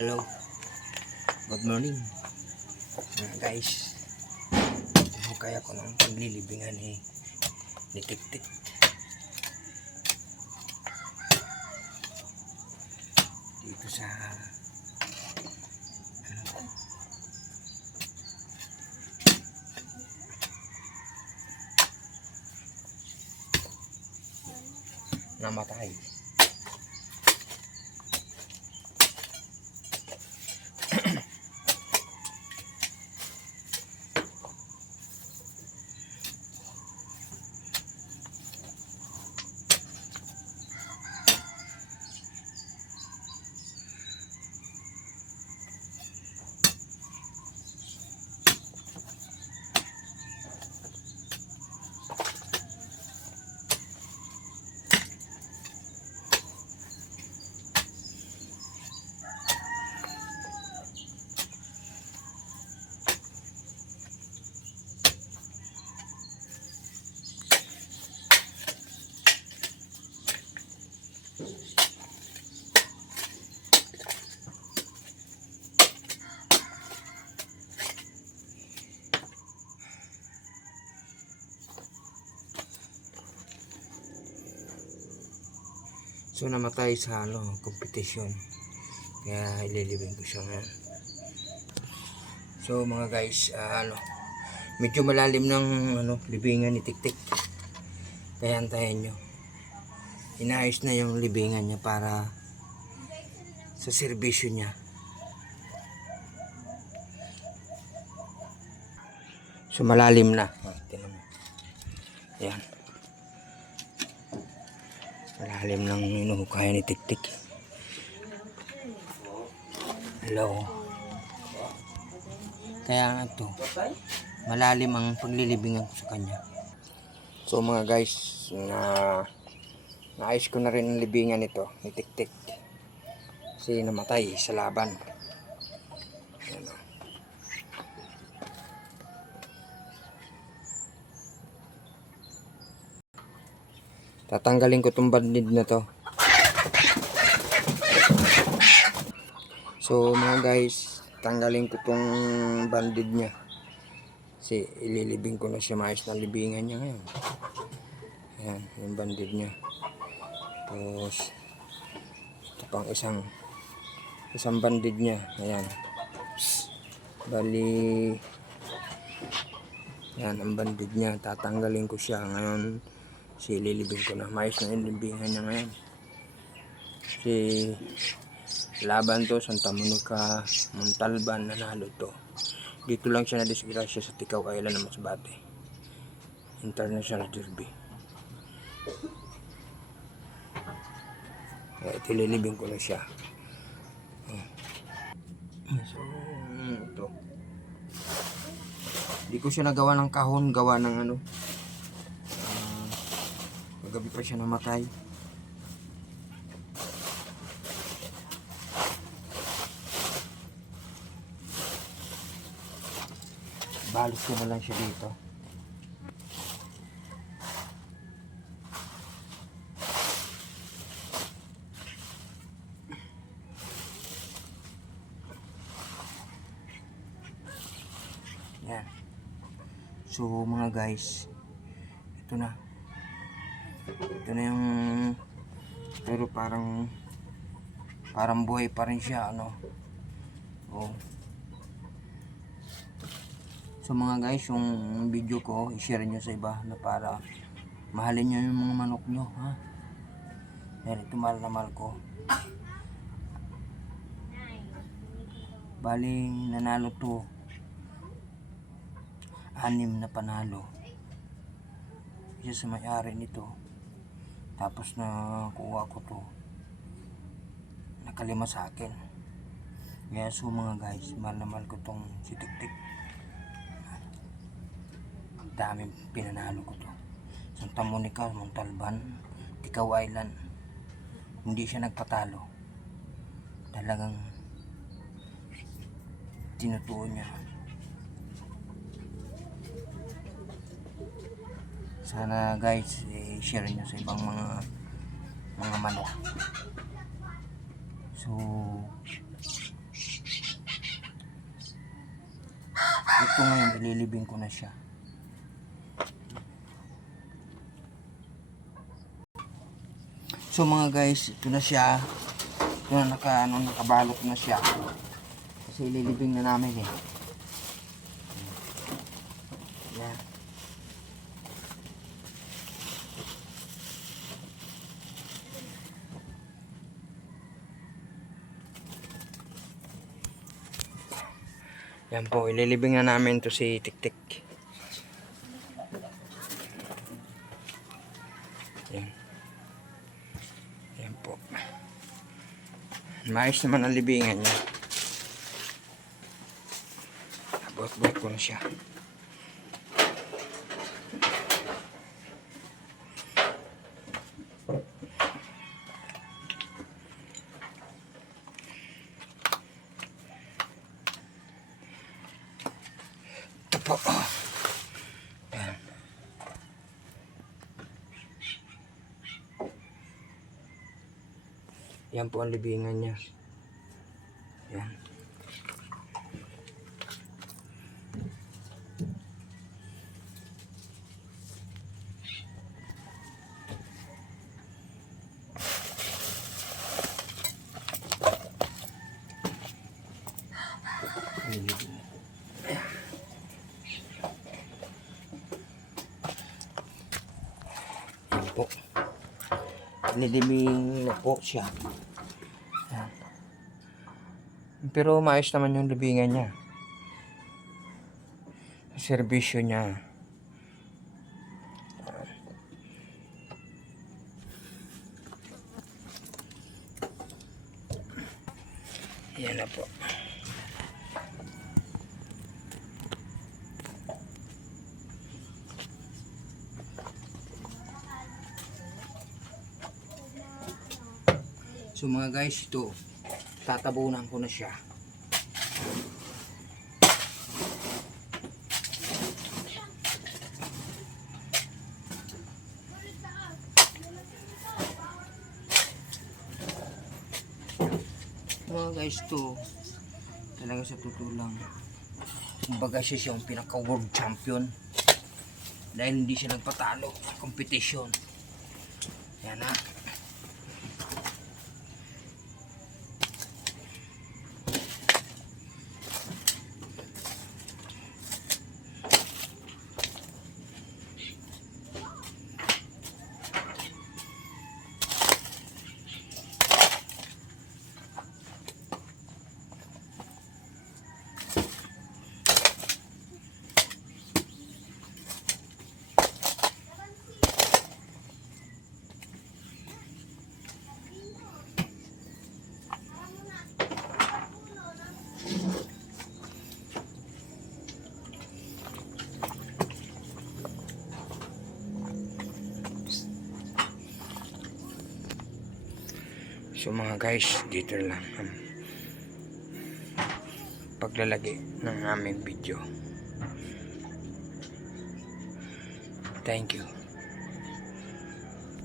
Hello, good morning guys. Kaya ko ng paglilibingan ni Tik-Tik dito sa namatay. So namatay sa competition. Kaya ililibing ko siya ngayon. So mga guys, medyo malalim ng libingan ni Tik-Tik. Kaya antayin nyo. Inaayos na yung libingan niya para sa serbisyo niya. So malalim na. Tingnan mo. Ayan. Malalim ng inuhukaya ni Tik-Tik. Hello. Kaya nga ito, malalim ang paglilibingan ko sa kanya. So mga guys, naayos ko na rin ang libingan nito ni Tik-Tik. Kasi namatay sa laban. Ayan o. Tatanggalin ko itong bandid na to. So mga guys, tanggalin ko itong bandid niya. Kasi ililibing ko na siya, maayos na libingan niya ngayon. Ayan, yung bandid niya. Tapos ito pang isang bandid niya. Ayan. Bali, yan ang bandid niya. Tatanggalin ko siya ngayon. Kasi ililibing ko na. Maayos na yung libingan niya ngayon. Kasi laban to, Santa Monica, Montalban, nanalo to. Dito lang siya na-disgrasya sa Tikaw Island ng Masbate. International Derby. Kaya ito ililibing ko na siya. So, ito. Hindi ko siya nagawa ng kahon, gawa ng magabi pa siya namatay. Balos ko na lang siya dito. Yan. So mga guys, ito na yung, pero parang buhay pa rin siya, oh. So mga guys, yung video ko i-share nyo sa iba na para mahalin nyo yung mga manok nyo, ha. Yan, ito mahal na mahal ko. Bali nanalo to 6 na panalo. Isa sa may-ari nito. Tapos na kuha ko to, nakalima sa akin. Kaya so mga guys, mahal na mahal ko tong si Tik-Tik. Daming pinanalo ko to. Santa Monica, Montalban, Tikaw Island. Hindi siya nagpatalo. Talagang tinutuon niya. Sana guys, i-share nyo sa ibang mga manok. So Ito ngayon, ililibing ko na siya. So mga guys, ito na siya. Ito na nakabalot na siya. Kasi ililibing na namin eh. Yan. Yan po, ililibing na namin to si Tiktik. Yan. Yan po. Maayos naman ang libingan niya. Buhat-buhat ko na siya. Ito po. Yan. Yan po ang libingan niya. Yan. Yan po. Nilibing na po siya. Yan. Pero maayos naman yung libingan niya. Servisyo niya. Yan na po. So mga guys, ito tatabunan ko na siya. Mga guys, ito talaga sa totoo lang, kumbaga siya yung pinaka world champion dahil hindi siya nagpatalo sa competition. Yan na. So mga guys, dito lang ang paglalagay ng aming video. Thank you.